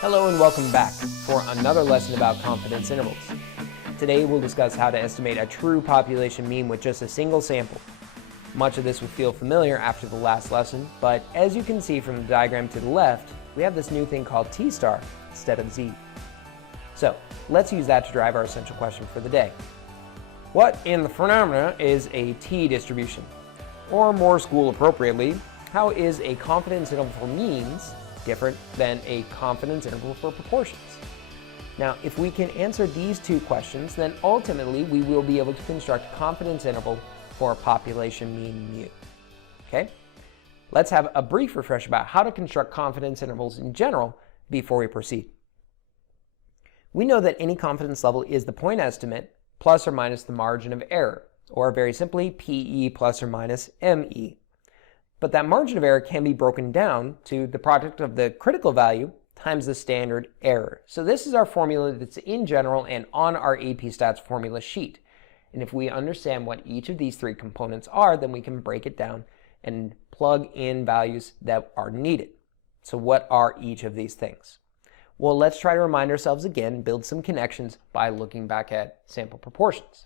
Hello and welcome back for another lesson about confidence intervals. Today we'll discuss how to estimate a true population mean with just a single sample. Much of this will feel familiar after the last lesson, but as you can see from the diagram to the left, we have this new thing called T star instead of Z. So let's use that to drive our essential question for the day. What in the phenomena is a T distribution? Or more school appropriately, how is a confidence interval for means different than a confidence interval for proportions? Now, if we can answer these two questions, then ultimately we will be able to construct a confidence interval for a population mean mu. Okay? Let's have a brief refresh about how to construct confidence intervals in general before we proceed. We know that any confidence level is the point estimate plus or minus the margin of error, or very simply, PE plus or minus ME. But that margin of error can be broken down to the product of the critical value times the standard error. So this is our formula that's in general and on our AP Stats formula sheet. And if we understand what each of these three components are, then we can break it down and plug in values that are needed. So what are each of these things? Well, let's try to remind ourselves again, build some connections by looking back at sample proportions.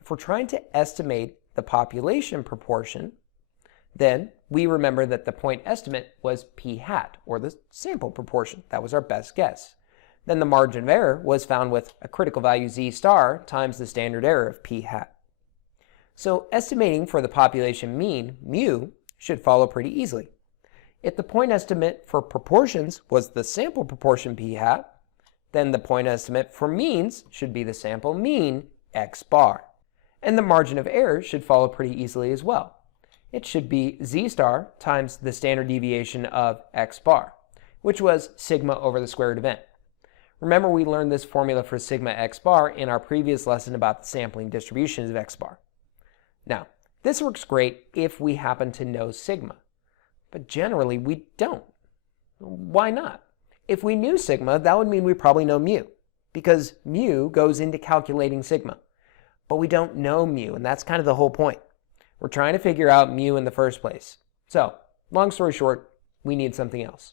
If we're trying to estimate the population proportion, then we remember that the point estimate was p hat, or the sample proportion. That was our best guess. Then the margin of error was found with a critical value z star times the standard error of p hat. So estimating for the population mean, mu, should follow pretty easily. If the point estimate for proportions was the sample proportion p hat, then the point estimate for means should be the sample mean x bar. And the margin of error should follow pretty easily as well. It should be z star times the standard deviation of x bar, which was sigma over the square root of n. Remember, we learned this formula for sigma x bar in our previous lesson about the sampling distributions of x bar. Now, this works great if we happen to know sigma, but generally we don't. Why not? If we knew sigma, that would mean we probably know mu, because mu goes into calculating sigma. But we don't know mu, and that's kind of the whole point. We're trying to figure out mu in the first place. So, long story short, we need something else.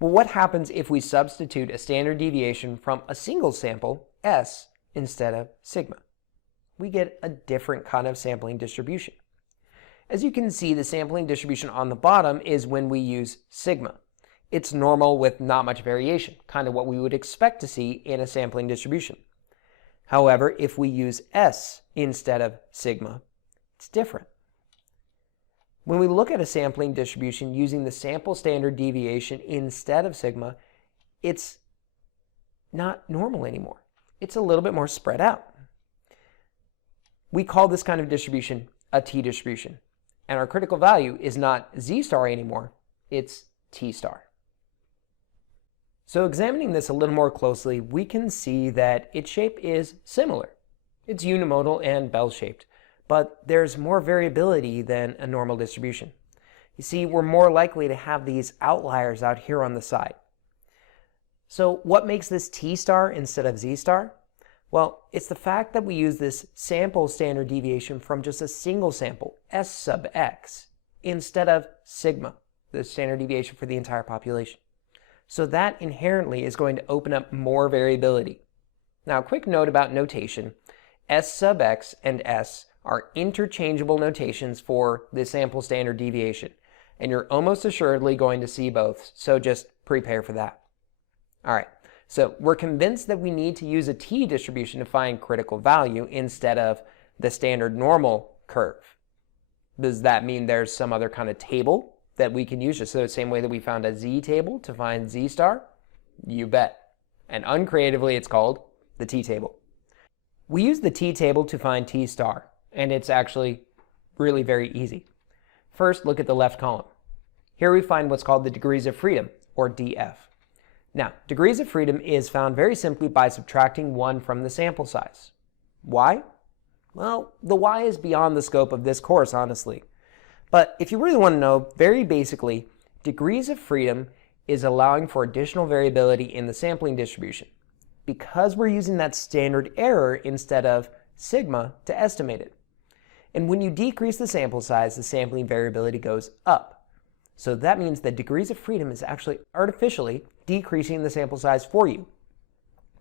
Well, what happens if we substitute a standard deviation from a single sample, S, instead of sigma? We get a different kind of sampling distribution. As you can see, the sampling distribution on the bottom is when we use sigma. It's normal with not much variation, kind of what we would expect to see in a sampling distribution. However, if we use S instead of sigma, it's different. When we look at a sampling distribution using the sample standard deviation instead of sigma, it's not normal anymore. It's a little bit more spread out. We call this kind of distribution a T distribution. And our critical value is not Z star anymore, it's T star. So examining this a little more closely, we can see that its shape is similar. It's unimodal and bell-shaped, but there's more variability than a normal distribution. You see, we're more likely to have these outliers out here on the side. So what makes this T star instead of Z star? Well, it's the fact that we use this sample standard deviation from just a single sample, S sub x, instead of sigma, the standard deviation for the entire population. So that inherently is going to open up more variability. Now, a quick note about notation. S sub x and S are interchangeable notations for the sample standard deviation, and you're almost assuredly going to see both, so just prepare for that. All right, so we're convinced that we need to use a T distribution to find critical value instead of the standard normal curve. Does that mean there's some other kind of table that we can use just the same way that we found a Z table to find Z star? You bet. And uncreatively, it's called the T table. We use the T table to find T star, and it's actually really very easy. First, look at the left column. Here we find what's called the degrees of freedom, or DF. Now, degrees of freedom is found very simply by subtracting 1 from the sample size. Why? Well, the why is beyond the scope of this course, honestly. But if you really want to know, very basically, degrees of freedom is allowing for additional variability in the sampling distribution because we're using that standard error instead of sigma to estimate it. And when you decrease the sample size, the sampling variability goes up. So that means that degrees of freedom is actually artificially decreasing the sample size for you,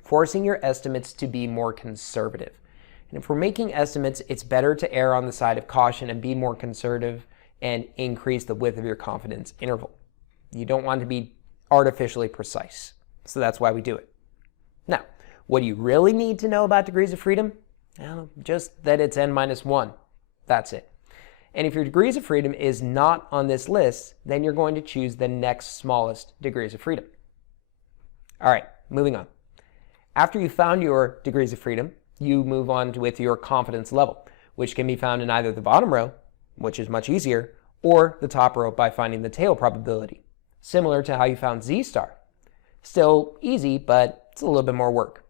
forcing your estimates to be more conservative. And if we're making estimates, it's better to err on the side of caution and be more conservative and increase the width of your confidence interval. You don't want to be artificially precise. So that's why we do it. Now, what do you really need to know about degrees of freedom? Well, just that it's n-1. That's it. And if your degrees of freedom is not on this list, then you're going to choose the next smallest degrees of freedom. All right, moving on. After you found your degrees of freedom, you move on with your confidence level, which can be found in either the bottom row, which is much easier, or the top row by finding the tail probability, similar to how you found Z star. Still easy, but it's a little bit more work.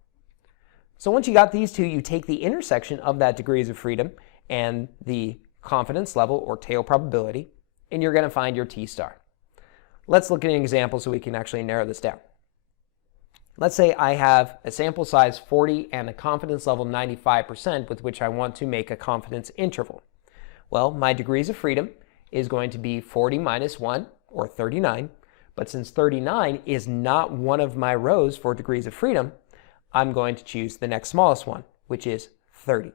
So once you got these two, you take the intersection of that degrees of freedom and the confidence level or tail probability, and you're going to find your T star. Let's look at an example so we can actually narrow this down. Let's say I have a sample size 40 and a confidence level 95% with which I want to make a confidence interval. Well, my degrees of freedom is going to be 40 minus 1, or 39, but since 39 is not one of my rows for degrees of freedom, I'm going to choose the next smallest one, which is 30.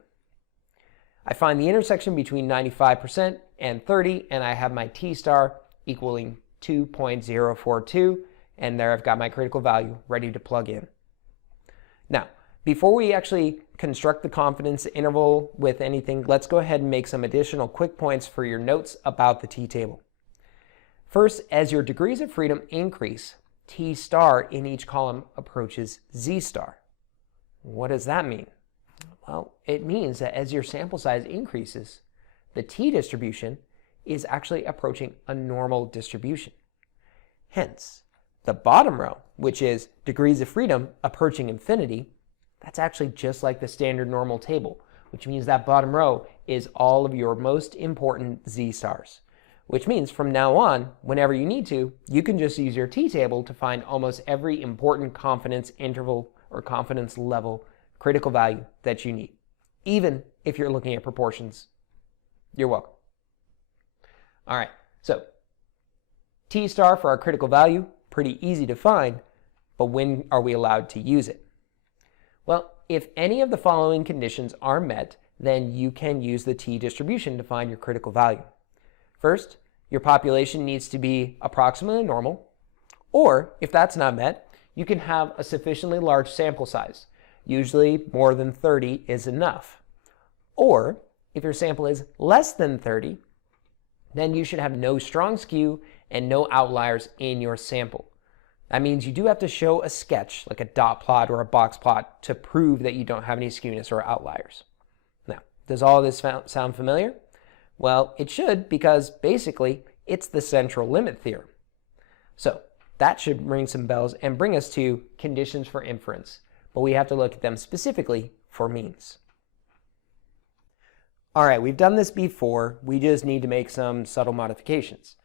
I find the intersection between 95% and 30, and I have my T star equaling 2.042, and there I've got my critical value ready to plug in. Now, before we actually construct the confidence interval with anything, let's go ahead and make some additional quick points for your notes about the t-table. First, as your degrees of freedom increase, T star in each column approaches Z star. What does that mean? Well, it means that as your sample size increases, the t distribution is actually approaching a normal distribution. Hence, the bottom row, which is degrees of freedom approaching infinity, that's actually just like the standard normal table, which means that bottom row is all of your most important Z stars. Which means from now on, whenever you need to, you can just use your t-table to find almost every important confidence interval or confidence level critical value that you need, even if you're looking at proportions. You're welcome. All right, so T star for our critical value, pretty easy to find, but when are we allowed to use it? Well, if any of the following conditions are met, then you can use the t distribution to find your critical value. First, your population needs to be approximately normal, or if that's not met, you can have a sufficiently large sample size. Usually more than 30 is enough. Or if your sample is less than 30, then you should have no strong skew and no outliers in your sample. That means you do have to show a sketch, like a dot plot or a box plot, to prove that you don't have any skewness or outliers. Now, does all of this sound familiar? Well, it should, because basically it's the central limit theorem. So that should ring some bells and bring us to conditions for inference, but we have to look at them specifically for means. All right, we've done this before. We just need to make some subtle modifications.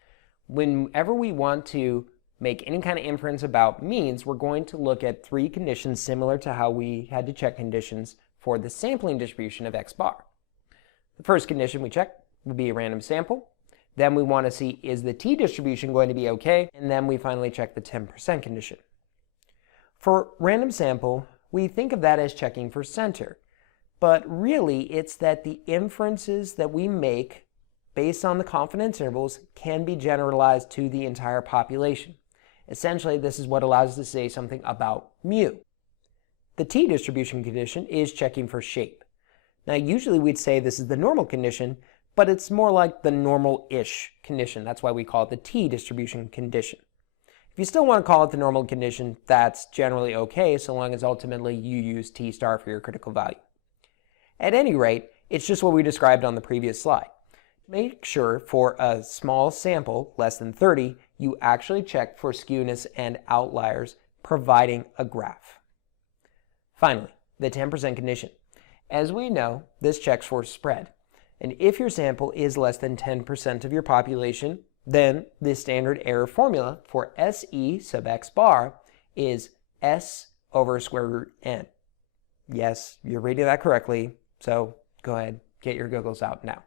Whenever we want to make any kind of inference about means, we're going to look at three conditions similar to how we had to check conditions for the sampling distribution of X bar. The first condition we check would be a random sample. Then we want to see, is the t distribution going to be okay? And then we finally check the 10% condition. For random sample, we think of that as checking for center. But really, it's that the inferences that we make based on the confidence intervals can be generalized to the entire population. Essentially, this is what allows us to say something about mu. The t distribution condition is checking for shape. Now, usually we'd say this is the normal condition, but it's more like the normal-ish condition. That's why we call it the t distribution condition. If you still want to call it the normal condition, that's generally okay, so long as ultimately you use T star for your critical value. At any rate, it's just what we described on the previous slide. Make sure for a small sample, less than 30, you actually check for skewness and outliers, providing a graph. Finally, the 10% condition. As we know, this checks for spread. And if your sample is less than 10% of your population, then the standard error formula for SE sub X bar is S over square root N. Yes, you're reading that correctly, so go ahead, get your Googles out now.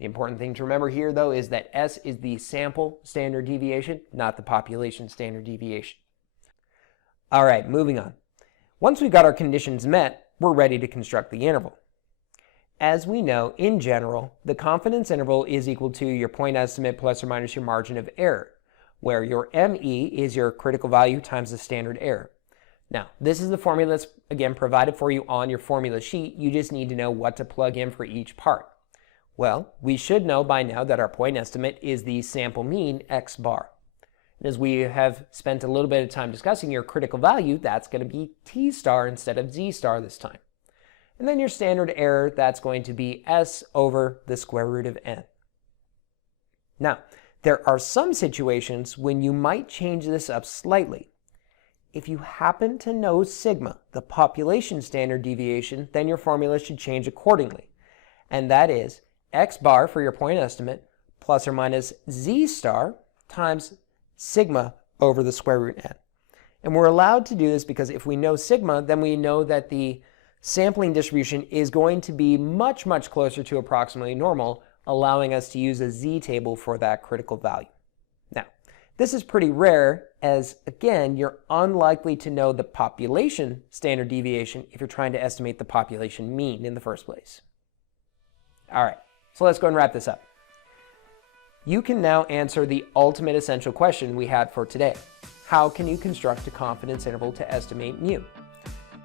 The important thing to remember here, though, is that S is the sample standard deviation, not the population standard deviation. All right, moving on. Once we've got our conditions met, we're ready to construct the interval. As we know, in general, the confidence interval is equal to your point estimate plus or minus your margin of error, where your ME is your critical value times the standard error. Now, this is the formula that's, again, provided for you on your formula sheet. You just need to know what to plug in for each part. Well, we should know by now that our point estimate is the sample mean x bar. And as we have spent a little bit of time discussing your critical value, that's going to be t star instead of z star this time. And then your standard error, that's going to be s over the square root of n. Now, there are some situations when you might change this up slightly. If you happen to know sigma, the population standard deviation, then your formula should change accordingly. And that is x bar for your point estimate plus or minus z star times sigma over the square root n. And we're allowed to do this because if we know sigma, then we know that the sampling distribution is going to be much, much closer to approximately normal, allowing us to use a z-table for that critical value. Now, this is pretty rare as, again, you're unlikely to know the population standard deviation if you're trying to estimate the population mean in the first place. All right, so let's go and wrap this up. You can now answer the ultimate essential question we had for today. How can you construct a confidence interval to estimate mu?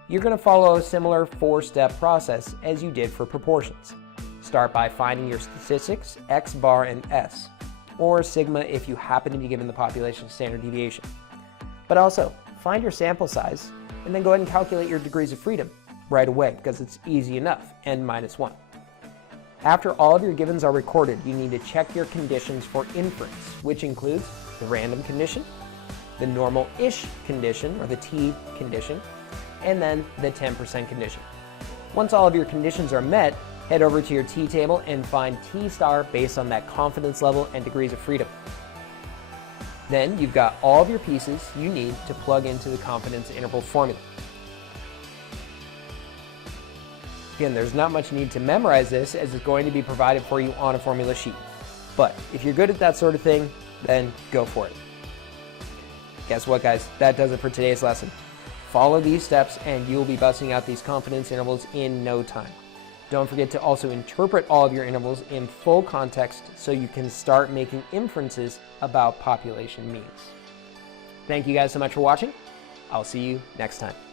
You're going to follow a similar four-step process as you did for proportions. Start by finding your statistics, x bar and s, or sigma if you happen to be given the population standard deviation. But also, find your sample size, and then go ahead and calculate your degrees of freedom right away, because it's easy enough, n minus 1. After all of your givens are recorded, you need to check your conditions for inference, which includes the random condition, the normal-ish condition, or the t condition, and then the 10% condition. Once all of your conditions are met, head over to your t-table and find t star based on that confidence level and degrees of freedom. Then you've got all of your pieces you need to plug into the confidence interval formula. Again, there's not much need to memorize this as it's going to be provided for you on a formula sheet. But if you're good at that sort of thing, then go for it. Guess what, guys? That does it for today's lesson. Follow these steps and you'll be busting out these confidence intervals in no time. Don't forget to also interpret all of your intervals in full context so you can start making inferences about population means. Thank you guys so much for watching. I'll see you next time.